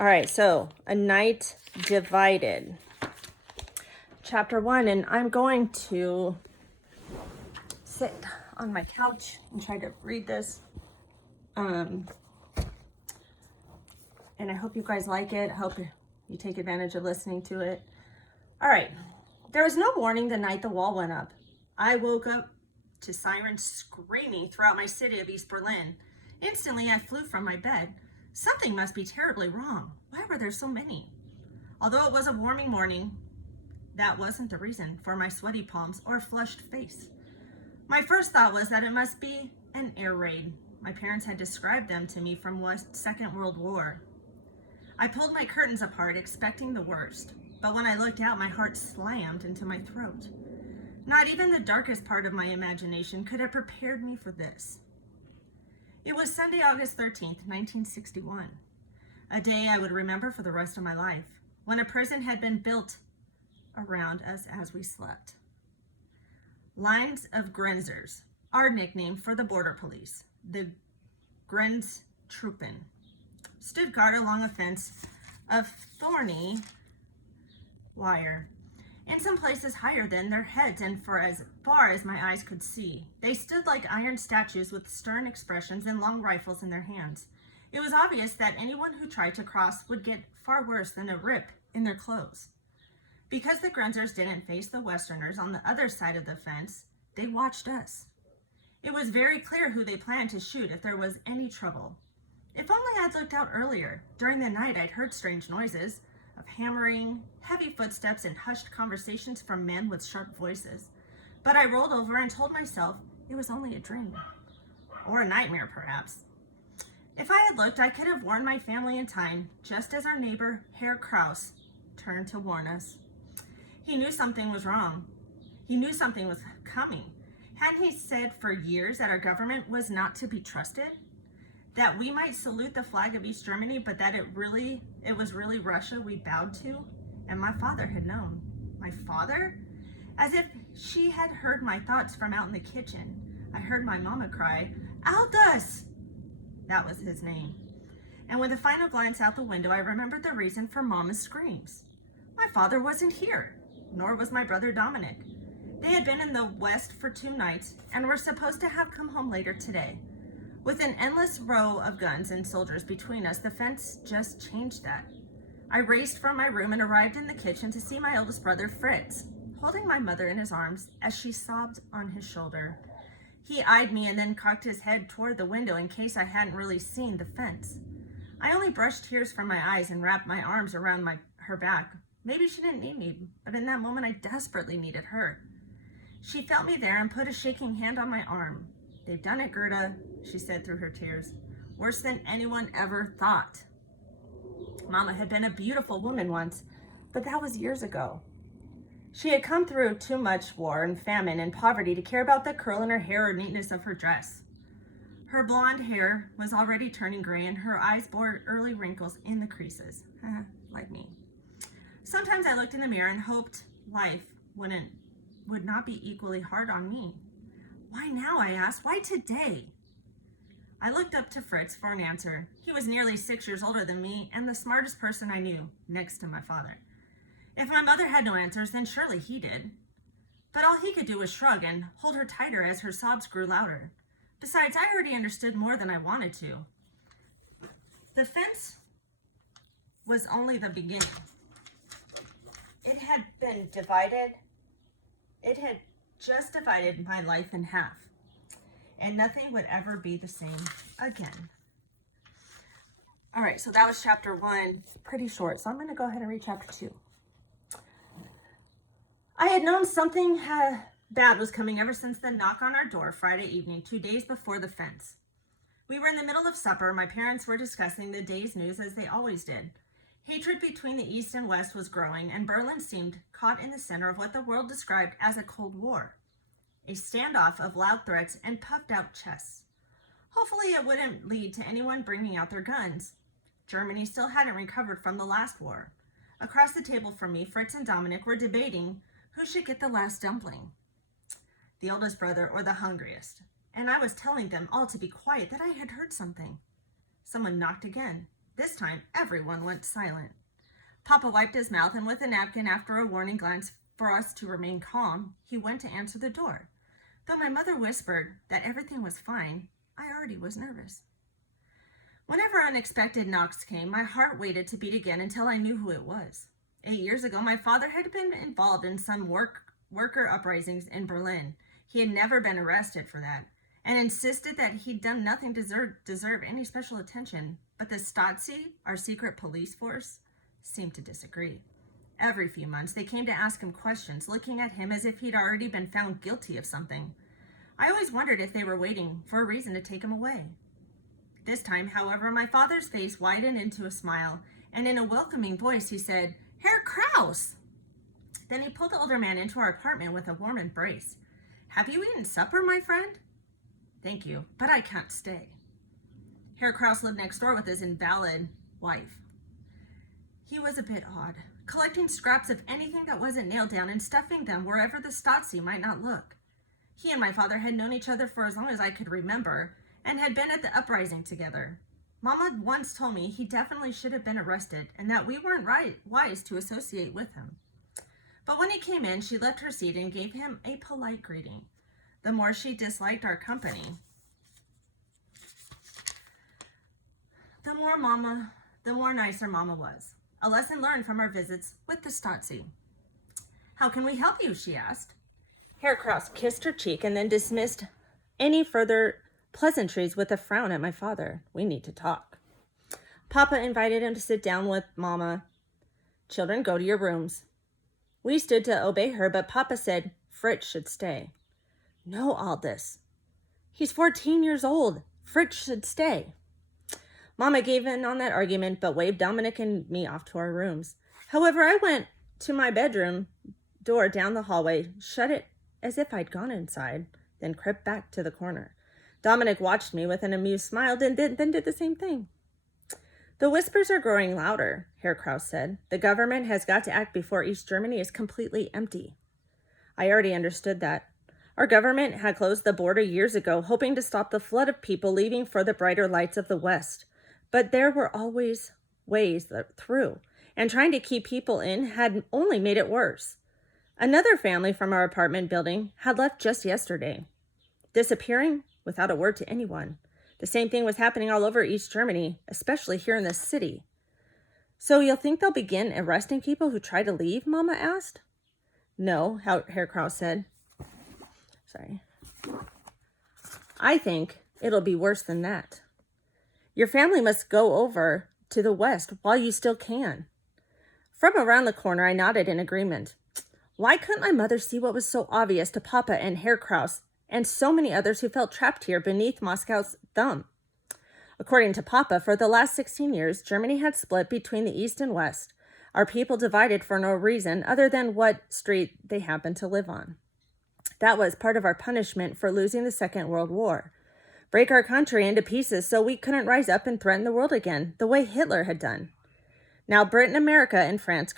All right, so A Night Divided, chapter 1, and I'm going to sit on my couch and try to read this. And I hope you guys like it. I hope you take advantage of listening to it. All right, there was no warning the night the wall went up. I woke up to sirens screaming throughout my city of East Berlin. Instantly, I flew from my bed. Something must be terribly wrong. Why were there so many? Although it was a warming morning, that wasn't the reason for my sweaty palms or flushed face. My first thought was that it must be an air raid. My parents had described them to me from Second World War. I pulled my curtains apart, expecting the worst, but when I looked out, my heart slammed into my throat. Not even the darkest part of my imagination could have prepared me for this. It was Sunday, August 13th, 1961, a day I would remember for the rest of my life, when a prison had been built around us as we slept. Lines of Grenzers, our nickname for the border police, the Grenztruppen, stood guard along a fence of thorny wire, in some places higher than their heads and for as far as my eyes could see. They stood like iron statues with stern expressions and long rifles in their hands. It was obvious that anyone who tried to cross would get far worse than a rip in their clothes. Because the Grenzers didn't face the Westerners on the other side of the fence, they watched us. It was very clear who they planned to shoot if there was any trouble. If only I'd looked out earlier. During the night, I'd heard strange noises of hammering, heavy footsteps, and hushed conversations from men with sharp voices. But I rolled over and told myself it was only a dream. Or a nightmare, perhaps. If I had looked, I could have warned my family in time, just as our neighbor, Herr Kraus, turned to warn us. He knew something was wrong. He knew something was coming. Hadn't he said for years that our government was not to be trusted? That we might salute the flag of East Germany, but that it was really Russia we bowed to? And my father had known. My father? As if she had heard my thoughts from out in the kitchen. I heard my mama cry, "Aldous!" That was his name. And with a final glance out the window, I remembered the reason for Mama's screams. My father wasn't here, nor was my brother Dominic. They had been in the West for 2 nights and were supposed to have come home later today. With an endless row of guns and soldiers between us, the fence just changed that. I raced from my room and arrived in the kitchen to see my oldest brother, Fritz, holding my mother in his arms as she sobbed on his shoulder. He eyed me and then cocked his head toward the window in case I hadn't really seen the fence. I only brushed tears from my eyes and wrapped my arms around her back. Maybe she didn't need me, but in that moment I desperately needed her. She felt me there and put a shaking hand on my arm. "They've done it, Gerda," she said through her tears. "Worse than anyone ever thought." Mama had been a beautiful woman once, but that was years ago. She had come through too much war and famine and poverty to care about the curl in her hair or neatness of her dress. Her blonde hair was already turning gray and her eyes bore early wrinkles in the creases, like me. Sometimes I looked in the mirror and hoped life would not be equally hard on me. Why now, I asked? Why today? I looked up to Fritz for an answer. He was nearly 6 years older than me and the smartest person I knew, next to my father. If my mother had no answers, then surely he did. But all he could do was shrug and hold her tighter as her sobs grew louder. Besides, I already understood more than I wanted to. The fence was only the beginning. It had been divided. It had just divided my life in half, and nothing would ever be the same again. All right, so that was chapter 1, pretty short, so I'm going to go ahead and read chapter 2. I had known something bad was coming ever since the knock on our door Friday evening, 2 days before the fence. We were in the middle of supper. My parents were discussing the day's news as they always did. Hatred between the East and West was growing, and Berlin seemed caught in the center of what the world described as a Cold War, a standoff of loud threats and puffed-out chests. Hopefully it wouldn't lead to anyone bringing out their guns. Germany still hadn't recovered from the last war. Across the table from me, Fritz and Dominic were debating who should get the last dumpling, the oldest brother or the hungriest, and I was telling them all to be quiet that I had heard something. Someone knocked again. This time, everyone went silent. Papa wiped his mouth, and with a napkin, after a warning glance for us to remain calm, he went to answer the door. Though my mother whispered that everything was fine, I already was nervous. Whenever unexpected knocks came, my heart waited to beat again until I knew who it was. 8 years ago, my father had been involved in some worker uprisings in Berlin. He had never been arrested for that, and insisted that he'd done nothing to deserve any special attention. But the Stasi, our secret police force, seemed to disagree. Every few months, they came to ask him questions, looking at him as if he'd already been found guilty of something. I always wondered if they were waiting for a reason to take him away. This time, however, my father's face widened into a smile, and in a welcoming voice he said, "Herr Kraus!" Then he pulled the older man into our apartment with a warm embrace. "Have you eaten supper, my friend?" "Thank you, but I can't stay." Herr Kraus lived next door with his invalid wife. He was a bit odd, collecting scraps of anything that wasn't nailed down and stuffing them wherever the Stasi might not look. He and my father had known each other for as long as I could remember, and had been at the uprising together. Mama once told me he definitely should have been arrested, and that we weren't wise to associate with him. But when he came in, she left her seat and gave him a polite greeting. The more she disliked our company, the more nicer Mama was. A lesson learned from our visits with the Stasi. "How can we help you?" she asked. Herr Kraus kissed her cheek and then dismissed any further pleasantries with a frown at my father. "We need to talk." Papa invited him to sit down with Mama. "Children, go to your rooms." We stood to obey her, but Papa said Fritz should stay. "No, Aldous. He's 14 years old. Fritz should stay." Mama gave in on that argument, but waved Dominic and me off to our rooms. However, I went to my bedroom door down the hallway, shut it as if I'd gone inside, then crept back to the corner. Dominic watched me with an amused smile, then did the same thing. "The whispers are growing louder," Herr Kraus said. "The government has got to act before East Germany is completely empty." I already understood that. Our government had closed the border years ago, hoping to stop the flood of people leaving for the brighter lights of the West. But there were always ways through, and trying to keep people in had only made it worse. Another family from our apartment building had left just yesterday, disappearing without a word to anyone. The same thing was happening all over East Germany, especially here in the city. "So you'll think they'll begin arresting people who try to leave?" Mama asked. "No," Herr Kraus said. Sorry. "I think it'll be worse than that. Your family must go over to the West while you still can." From around the corner, I nodded in agreement. Why couldn't my mother see what was so obvious to Papa and Herr Kraus and so many others who felt trapped here beneath Moscow's thumb? According to Papa, for the last 16 years, Germany had split between the East and West, our people divided for no reason other than what street they happened to live on. That was part of our punishment for losing the Second World War. Break our country into pieces so we couldn't rise up and threaten the world again, the way Hitler had done. Now Britain, America, and France